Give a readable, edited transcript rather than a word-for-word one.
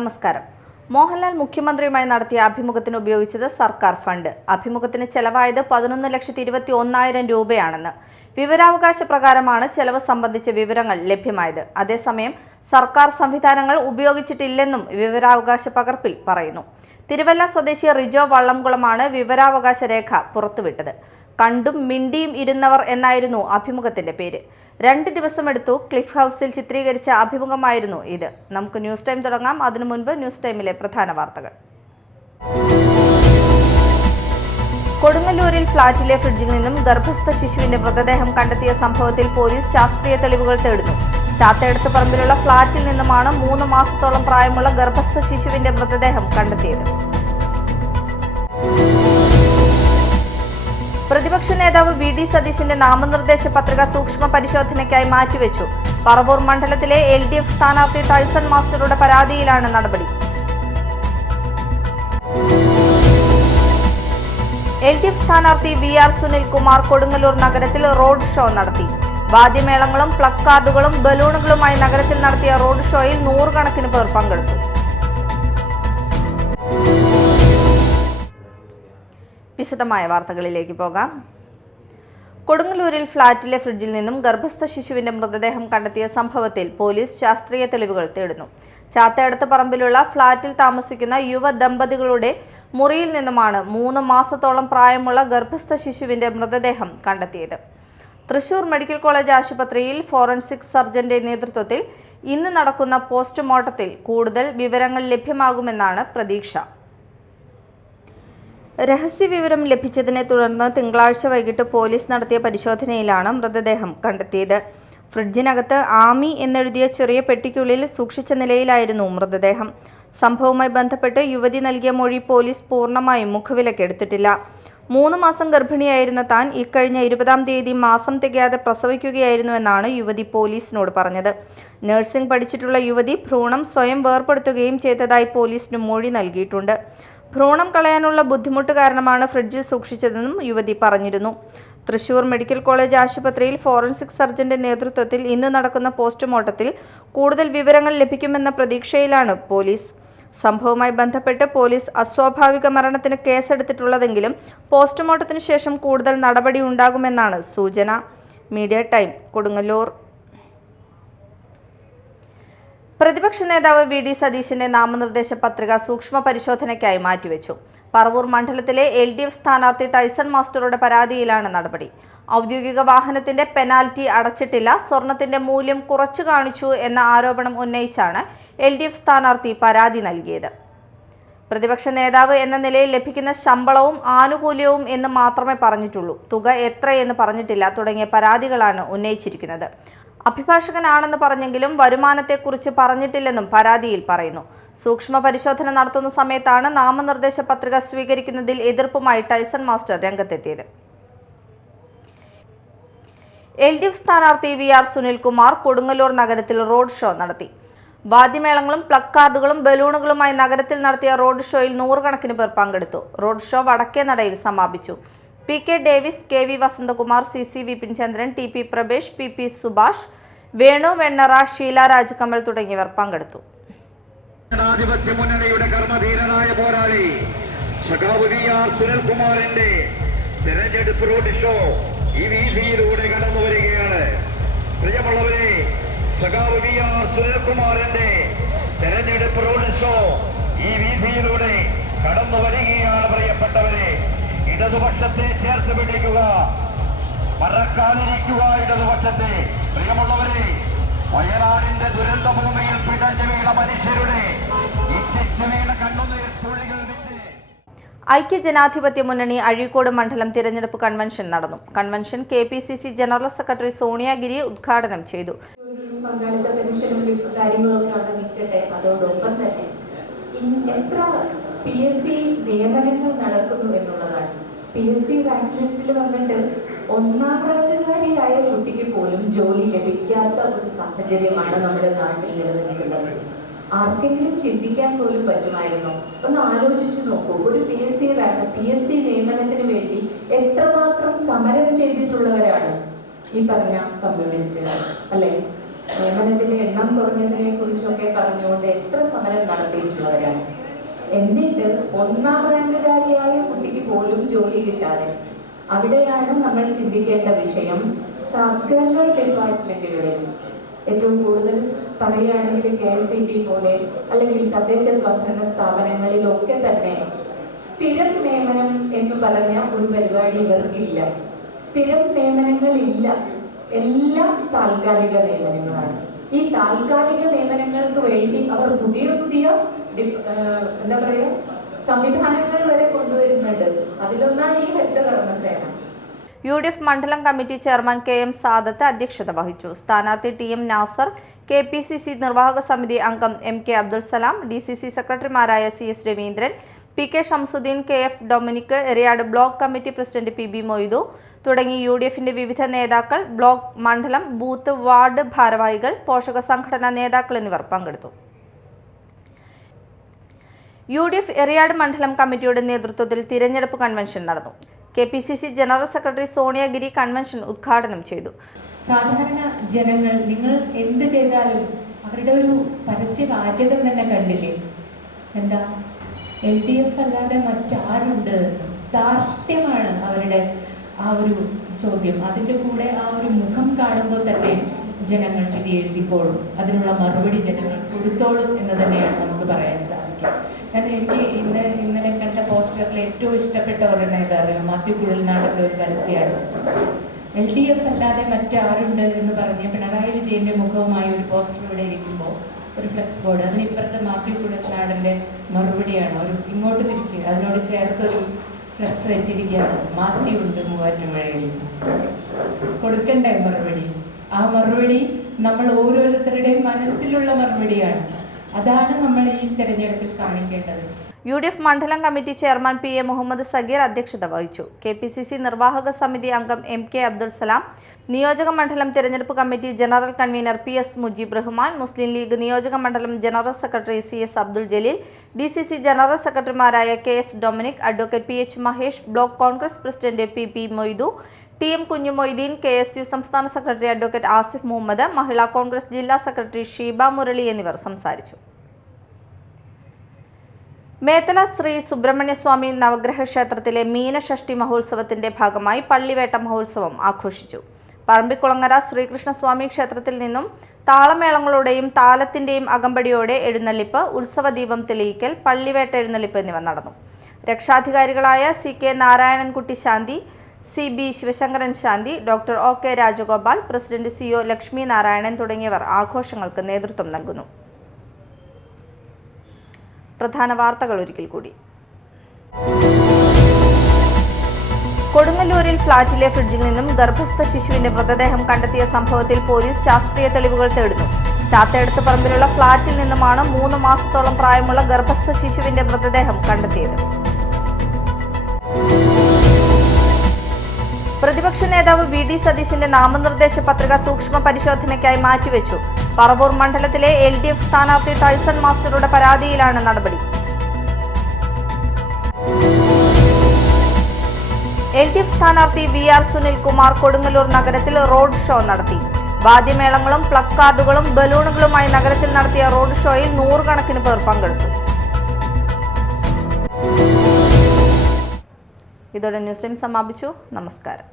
നമസ്കാരം. മോഹൻലാൽ മുഖ്യമന്ത്രിയുമായി നടത്തിയ അഭിമുഖത്തിന് ഉപയോഗിച്ചത് സർക്കാർ ഫണ്ട്. അഭിമുഖത്തിന് ചെലവായത് 11,21,000 രൂപയാണെന്ന് വിവരാവകാശ പ്രകാരമാണ് ചെലവ് സംബന്ധിച്ച വിവരങ്ങൾ ലഭ്യമായത്. അതേസമയം സർക്കാർ സംവിധാനങ്ങൾ ഉപയോഗിച്ചിട്ടില്ലെന്നും വിവരാവകാശ പകർപ്പിൽ പറയുന്നു. തിരുവല്ല സ്വദേശി റിജോ വള്ളംകുളമാണ് വിവരാവകാശ രേഖ പുറത്തുവിട്ടത്. കണ്ടും മിണ്ടിയും ഇരുന്നവർ എന്നായിരുന്നു അഭിമുഖത്തിന്റെ പേര്. 2 ദിവസമെടുത്തു. ക്ലിഫ് ഹൗസിൽ ചിത്രീകരിച്ച അഭിമുഖമായിരുന്നു ഇത്. നമുക്ക് ന്യൂസ് ടൈം തുടങ്ങാം. അതിനു മുൻപ് ന്യൂസ് ടൈമിലെ പ്രധാന വാർത്തകൾ. കൊടുങ്ങല്ലൂരിൽ ഫ്ളാറ്റിലെ ഫ്രിഡ്ജിൽ നിന്നും ഗർഭസ്ഥ ശിശുവിന്റെ മൃതദേഹം കണ്ടെത്തിയ സംഭവത്തിൽ പോലീസ് ശാസ്ത്രീയ തെളിവുകൾ തേടുന്നു. ചാത്തയെടുത്ത് പറമ്പിലുള്ള ഫ്ളാറ്റിൽ നിന്നുമാണ് 3 മാസത്തോളം പ്രായമുള്ള ഗർഭസ്ഥ ശിശുവിന്റെ മൃതദേഹം കണ്ടെത്തിയത്. പ്രതിപക്ഷ നേതാവ് വി ഡി സതീശന്റെ നാമനിർദ്ദേശ പത്രിക സൂക്ഷ്മ പരിശോധനയ്ക്കായി മാറ്റിവെച്ചു. പറവൂർ മണ്ഡലത്തിലെ LDF സ്ഥാനാർത്ഥി ടൈസൺ മാസ്റ്ററുടെ പരാതിയിലാണ് നടപടി. LDF സ്ഥാനാർത്ഥി VR സുനിൽകുമാർ കൊടുങ്ങല്ലൂർ നഗരത്തിൽ റോഡ് ഷോ നടത്തി. വാദ്യമേളങ്ങളും പ്ലക്കാർഡുകളും ബലൂണുകളുമായി നഗരത്തിൽ നടത്തിയ റോഡ് ഷോയിൽ 100 കണക്കിന് പേർ പങ്കെടുത്തു. വിശദമായ വാർത്തകളിലേക്ക് പോകാം. കൊടുങ്ങല്ലൂരിൽ ഫ്ളാറ്റിലെ ഫ്രിഡ്ജിൽ നിന്നും ഗർഭസ്ഥ ശിശുവിന്റെ മൃതദേഹം കണ്ടെത്തിയ സംഭവത്തിൽ പോലീസ് ശാസ്ത്രീയ തെളിവുകൾ തേടുന്നു. ചാത്തയടുത്ത പറമ്പിലുള്ള ഫ്ളാറ്റിൽ താമസിക്കുന്ന യുവ ദമ്പതികളുടെ മുറിയിൽ നിന്നുമാണ് 3 മാസത്തോളം പ്രായമുള്ള ഗർഭസ്ഥ ശിശുവിന്റെ മൃതദേഹം കണ്ടെത്തിയത്. തൃശൂർ മെഡിക്കൽ കോളേജ് ആശുപത്രിയിൽ ഫോറൻസിക് സർജന്റെ നേതൃത്വത്തിൽ ഇന്ന് നടക്കുന്ന പോസ്റ്റ്മോർട്ടത്തിൽ കൂടുതൽ വിവരങ്ങൾ ലഭ്യമാകുമെന്നാണ് പ്രതീക്ഷ. രഹസ്യവിവരം ലഭിച്ചതിനെ തുടർന്ന് തിങ്കളാഴ്ച വൈകിട്ട് പോലീസ് നടത്തിയ പരിശോധനയിലാണ് മൃതദേഹം കണ്ടെത്തിയത്. ഫ്രിഡ്ജിനകത്ത് ആമി എന്നെഴുതിയ ചെറിയ പെട്ടിക്കുള്ളിൽ സൂക്ഷിച്ച നിലയിലായിരുന്നു മൃതദേഹം. സംഭവവുമായി ബന്ധപ്പെട്ട് യുവതി നൽകിയ മൊഴി പോലീസ് പൂർണ്ണമായും മുഖവിലക്കെടുത്തിട്ടില്ല. 3 മാസം ഗർഭിണിയായിരുന്ന താൻ ഇക്കഴിഞ്ഞ 20-ാം തീയതി മാസം തികയാതെ പ്രസവിക്കുകയായിരുന്നുവെന്നാണ് യുവതി പോലീസിനോട് പറഞ്ഞത്. നഴ്സിംഗ് പഠിച്ചിട്ടുള്ള യുവതി ഭ്രൂണം സ്വയം വേർപെടുത്തുകയും ചെയ്തതായി പോലീസിന് മൊഴി നൽകിയിട്ടുണ്ട്. ഭ്രൂണം കളയാനുള്ള ബുദ്ധിമുട്ട് കാരണമാണ് ഫ്രിഡ്ജിൽ സൂക്ഷിച്ചതെന്നും യുവതി പറഞ്ഞിരുന്നു. തൃശൂർ മെഡിക്കൽ കോളേജ് ആശുപത്രിയിൽ ഫോറൻസിക് സർജന്റെ നേതൃത്വത്തിൽ ഇന്ന് നടക്കുന്ന പോസ്റ്റ്മോർട്ടത്തിൽ കൂടുതൽ വിവരങ്ങൾ ലഭിക്കുമെന്ന പ്രതീക്ഷയിലാണ് പോലീസ്. സംഭവവുമായി ബന്ധപ്പെട്ട് പോലീസ് അസ്വാഭാവിക മരണത്തിന് കേസെടുത്തിട്ടുള്ളതെങ്കിലും പോസ്റ്റ്മോർട്ടത്തിന് ശേഷം കൂടുതൽ നടപടി ഉണ്ടാകുമെന്നാണ് സൂചന. Media time, Kodungallur. പ്രതിപക്ഷ നേതാവ് വി ഡി സതീശന്റെ നാമനിർദ്ദേശ പത്രിക സൂക്ഷ്മ പരിശോധനയ്ക്കായി മാറ്റിവെച്ചു. പറവൂർ മണ്ഡലത്തിലെ LDF സ്ഥാനാർത്ഥി ടൈസൺ മാസ്റ്ററുടെ പരാതിയിലാണ് നടപടി. ഔദ്യോഗിക വാഹനത്തിന്റെ പെനാൽറ്റി അടച്ചിട്ടില്ല, സ്വർണത്തിന്റെ മൂല്യം കുറച്ചു കാണിച്ചു എന്ന ആരോപണം ഉന്നയിച്ചാണ് LDF സ്ഥാനാർത്ഥി പരാതി നൽകിയത്. പ്രതിപക്ഷ നേതാവ് എന്ന നിലയിൽ ലഭിക്കുന്ന ശമ്പളവും ആനുകൂല്യവും എന്ന് മാത്രമേ പറഞ്ഞിട്ടുള്ളൂ, തുക എത്രയെന്ന് പറഞ്ഞിട്ടില്ല തുടങ്ങിയ പരാതികളാണ് ഉന്നയിച്ചിരിക്കുന്നത്. അഭിഭാഷകനാണെന്ന് പറഞ്ഞെങ്കിലും വരുമാനത്തെക്കുറിച്ച് പറഞ്ഞിട്ടില്ലെന്നും പരാതിയിൽ പറയുന്നു. സൂക്ഷ്മ പരിശോധന നടത്തുന്ന സമയത്താണ് നാമനിർദ്ദേശ പത്രിക സ്വീകരിക്കുന്നതിൽ എതിർപ്പുമായി ടൈസൺ മാസ്റ്റർ രംഗത്തെത്തിയത്. LDF സ്ഥാനാർത്ഥി VR സുനിൽകുമാർ കൊടുങ്ങല്ലൂർ നഗരത്തിൽ റോഡ് ഷോ നടത്തി. വാദ്യമേളങ്ങളും പ്ലക്കാർഡുകളും ബലൂണുകളുമായി നഗരത്തിൽ നടത്തിയ റോഡ് ഷോയിൽ 100 കണക്കിന് പേർ പങ്കെടുത്തു. റോഡ് ഷോ വടക്കേനടയിൽ സമാപിച്ചു. PK Davis, KV Vasanthakumar, CC Vipinchandran, TP Prabhesh, PP Subhash, Venu Vennara, Sheela Rajakamal തുടങ്ങിയവർ പങ്കെടുത്തു. ജനാധിപത്യ മുന്നണിയുടെ കർമ്മധീരനായ പോരാളി സഖാവ് VR സുനിൽകുമാറിന്റെ തെരഞ്ഞെടുപ്പ് റോഡ് ഷോ ഈ വീതിയിലൂടെ കടന്നു വരികയാണ്. പ്രിയമുള്ളവരെ, സഖാവ് VR സുനിൽകുമാറിന്റെ തെരഞ്ഞെടുപ്പ് റോഡ് ഷോ ഈ വീതിയിലൂടെ കടന്നു വരികയാണ്. പ്രിയപ്പെട്ടവരെ, ഇടതുപക്ഷത്തെ ചേർത്ത് പിടിക്കുക, മറക്കാതിരിക്കുക ഇടതുപക്ഷത്തെ. പ്രിയമുള്ളവരെ, വയനാടിന്റെ ദുരന്ത ഭൂമിയിൽ പിടഞ്ഞു വീണ മനുഷ്യരുടെ ഇറ്റിച്ചു വീണ കണ്ണുനീർ തുള്ളികൾ വിറ്റ് ഐക്യജനാധിപത്യ മുന്നണി അഴീക്കോട് മണ്ഡലം തിരഞ്ഞെടുപ്പ് കൺവെൻഷൻ നടന്നു. Convention KPCC general secretary Sonia Giri ഉദ്ഘാടനം ചെയ്തു. അതോടൊപ്പം തന്നെ എത്ര PSC നിയമനങ്ങൾ നടക്കുന്നു എന്നുള്ളതാണ്. PSC റാങ്ക് ലിസ്റ്റിൽ വന്നിട്ട് 1ാം റാങ്കുകാരിയായ കുട്ടിക്ക് പോലും ജോലി ലഭിക്കാത്ത ഒരു സാഹചര്യമാണ് നമ്മുടെ നാട്ടിൽ നിലനിൽക്കുന്നത്. ആർക്കെങ്കിലും ചിന്തിക്കാൻ പോലും പറ്റുമായിരുന്നോ? ഒന്ന് ആലോചിച്ചു നോക്കൂ. ഒരു PSC നിയമനത്തിന് വേണ്ടി എത്രമാത്രം സമരം ചെയ്തിട്ടുള്ളവരാണ് ഈ പറഞ്ഞ കമ്മ്യൂണിസ്റ്റുകാർ, അല്ലെ? നിയമനത്തിന്റെ എണ്ണം കുറഞ്ഞതിനെ കുറിച്ചൊക്കെ പറഞ്ഞുകൊണ്ട് എത്ര സമരം നടത്തിയിട്ടുള്ളവരാണ്. എന്നിട്ട് 1ാം റാങ്കുകാരിയായ കുട്ടിക്ക് പോലും ജോലി കിട്ടാതെ. അവിടെയാണ് നമ്മൾ ചിന്തിക്കേണ്ട വിഷയം. സകല ഡിപ്പാർട്ട്മെന്റുകളിലും ഏറ്റവും കൂടുതൽ പറയുകയാണെങ്കിൽ KSEB പോലെ അല്ലെങ്കിൽ തദ്ദേശ സ്വയംഭരണ സ്ഥാപനങ്ങളിലൊക്കെ തന്നെ സ്ഥിരം നിയമനം എന്ന് പറഞ്ഞ ഒരു പരിപാടി ഇവർക്കില്ല. സ്ഥിരം നിയമനങ്ങളില്ല, എല്ലാം താൽക്കാലിക നിയമനങ്ങളാണ്. ഈ താൽക്കാലിക നിയമനങ്ങൾക്ക് വേണ്ടി അവർ പുതിയ എന്താ പറയുക സംവിധാനങ്ങൾ വരെ കൊണ്ടുവരുന്നുണ്ട്. അതിലൊന്നാണ് ഈ ഹരിതകർമ്മസേന. UDF മണ്ഡലം കമ്മിറ്റി ചെയർമാൻ KM സാദത്ത് അധ്യക്ഷത വഹിച്ചു. സ്ഥാനാർത്ഥി TM നാസർ, KPCC നിർവാഹക സമിതി അംഗം MK അബ്ദുൽ സലാം, DCC സെക്രട്ടറിമാരായ CS Raveendran, PK Shamsuddeen, KF Dominic, Eriyad block committee president PB Moidu തുടങ്ങി UDFന്റെ വിവിധ നേതാക്കൾ, ബ്ലോക്ക്, മണ്ഡലം, ബൂത്ത്, വാർഡ് ഭാരവാഹികൾ, പോഷക സംഘടനാ നേതാക്കൾ എന്നിവർ പങ്കെടുത്തു. UDF എറിയാട് മണ്ഡലം കമ്മിറ്റിയുടെ നേതൃത്വത്തിൽ തിരഞ്ഞെടുപ്പ് കൺവെൻഷൻ നടന്നു. KPCC ജനറൽ സെക്രട്ടറി സോണിയ ഗിരി കൺവെൻഷൻ ഉദ്ഘാടനം ചെയ്തു. സാധാരണ ജനങ്ങൾ നിങ്ങൾ എന്ത് ചെയ്താലും അവരുടെ ഒരു പരസ്യവാചകം തന്നെ കണ്ടില്ലേ? എന്താ, LDF അല്ലാതെ മറ്റാരുണ്ട്? ധാർഷ്ട്യമാണ് അവരുടെ ആ ഒരു ചോദ്യം. അതിൻ്റെ കൂടെ ആ ഒരു മുഖം കാണുമ്പോൾ തന്നെ ജനങ്ങൾ ഇത് എഴുതിക്കോളും, അതിനുള്ള മറുപടി ജനങ്ങൾ കൊടുത്തോളും എന്ന് തന്നെയാണ് നമുക്ക് പറയാൻ സാധിക്കുക. കാരണം എനിക്ക് ഇന്നലെ കണ്ട പോസ്റ്ററിൽ ഏറ്റവും ഇഷ്ടപ്പെട്ട ഒരെണ്ണം ഏതാറിയോ? മാത്യു കുഴൽനാടൻ്റെ ഒരു പരസ്യമാണ്. LDF അല്ലാതെ മറ്റാരുണ്ട് എന്ന് പറഞ്ഞ് പിണറായി വിജയൻ്റെ മുഖവുമായി ഒരു പോസ്റ്റർ ഇവിടെ ഇരിക്കുമ്പോൾ ഒരു ഫ്ലെക്സ് ബോർഡ്, അതിനിപ്പുറത്ത് മാത്യു കുഴൽനാടൻ്റെ മറുപടിയാണ്. ഒരു ഇങ്ങോട്ട് തിരിച്ച് അതിനോട് ചേർത്തൊരു ഫ്ലെക്സ് വെച്ചിരിക്കുകയാണ്. മാത്യു ഉണ്ട് മൂവാറ്റുപുഴയിൽ. കൊടുക്കണ്ടേ മറുപടി? ആ മറുപടി നമ്മൾ ഓരോരുത്തരുടെയും മനസ്സിലുള്ള മറുപടിയാണ്. അതാണ് നമ്മൾ ഈ തെരഞ്ഞെടുപ്പിൽ കാണിക്കേണ്ടത്. UDF മണ്ഡലം committee chairman PA Muhammad Sageer അധ്യക്ഷത വഹിച്ചു. KPCC നിർവാഹക സമിതി അംഗം MK അബ്ദുൽ സലാം, നിയോജക മണ്ഡലം തിരഞ്ഞെടുപ്പ് committee general convener PS Mujeeb Rahman, Muslim League നിയോജക മണ്ഡലം general secretary CS Abdul Jaleel, DCC general സെക്രട്ടറിമാരായ KS Dominic, advocate PH Mahesh, block Congress president PB Moidu, TM Kunju Moideen, KSU സംസ്ഥാന സെക്രട്ടറി അഡ്വക്കേറ്റ് ആസിഫ് മുഹമ്മദ്, മഹിളാ കോൺഗ്രസ് ജില്ലാ സെക്രട്ടറി ഷീബ മുരളി എന്നിവർ സംസാരിച്ചു. മേത്തല ശ്രീ സുബ്രഹ്മണ്യസ്വാമി നവഗ്രഹ ക്ഷേത്രത്തിലെ മീനഷഷ്ടി മഹോത്സവത്തിന്റെ ഭാഗമായി പള്ളിവേട്ട മഹോത്സവം ആഘോഷിച്ചു. പറമ്പിക്കുളങ്ങര ശ്രീകൃഷ്ണസ്വാമി ക്ഷേത്രത്തിൽ നിന്നും താളമേളങ്ങളുടെയും താലത്തിന്റെയും അകമ്പടിയോടെ എഴുന്നള്ളിപ്പ്, ഉത്സവദീപം തെളിയിക്കൽ, പള്ളിവേട്ട എഴുന്നള്ളിപ്പ് എന്നിവ നടന്നു. രക്ഷാധികാരികളായ CK Narayanankutty Shanthi, CB Sivasankaran Shanthi, doctor OK Rajagopal, president CO Lakshmi Narayanan തുടങ്ങിയവർ ആഘോഷങ്ങൾക്ക് നേതൃത്വം നൽകുന്നു. പ്രധാന വാർത്തകൾ ഒരിക്കൽ കൂടി. കൊടുങ്ങല്ലൂരിൽ ഫ്ളാറ്റിലെ ഫ്രിഡ്ജിൽ നിന്നും ഗർഭസ്ഥ ശിശുവിന്റെ മൃതദേഹം കണ്ടെത്തിയ സംഭവത്തിൽ പോലീസ് ശാസ്ത്രീയ തെളിവുകൾ തേടുന്നു. ചാത്തയെടുത്ത് പറമ്പിലുള്ള ഫ്ളാറ്റിൽ നിന്നുമാണ് 3 മാസത്തോളം പ്രായമുള്ള ഗർഭസ്ഥ ശിശുവിന്റെ മൃതദേഹം കണ്ടെത്തിയത്. പ്രതിപക്ഷ നേതാവ് VD സതീശന്റെ നാമനിർദ്ദേശ പത്രിക സൂക്ഷ്മ പരിശോധനയ്ക്കായി മാറ്റിവെച്ചു. പറവൂർ മണ്ഡലത്തിലെ LDF സ്ഥാനാർത്ഥി ടൈസൺ മാസ്റ്ററുടെ പരാതിയിലാണ് നടപടി. LDF സ്ഥാനാർത്ഥി VR സുനിൽകുമാർ കൊടുങ്ങല്ലൂർ നഗരത്തിൽ റോഡ് ഷോ നടത്തി. വാദ്യമേളങ്ങളും പ്ലക്കാർഡുകളും ബലൂണുകളുമായി നഗരത്തിൽ നടത്തിയ റോഡ് ഷോയിൽ 100 കണക്കിന് പേർ പങ്കെടുത്തു. ഇതോടെ ന്യൂസ് ടൈം സമാപിച്ചു. നമസ്കാരം.